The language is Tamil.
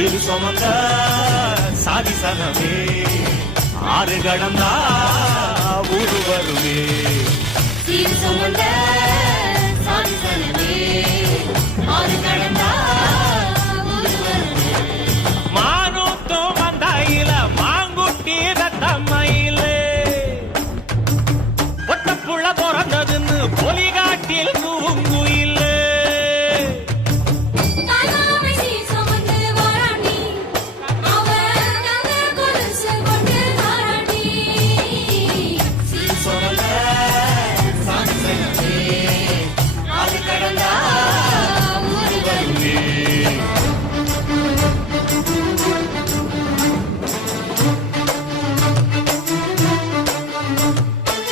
இது சுமந்த சாதிசனமே ஆறு கடந்தா ஊரு வருமே இது சுமந்த சாதிசனமே ஆறு கடந்தா ஊரு வருமே மானூத்தோ மந்தாயில மாங்குட்டி ரத்தம்மையிலே ஒட்டப்புள்ள பிறந்ததுன்னு பொலிகாட்டில்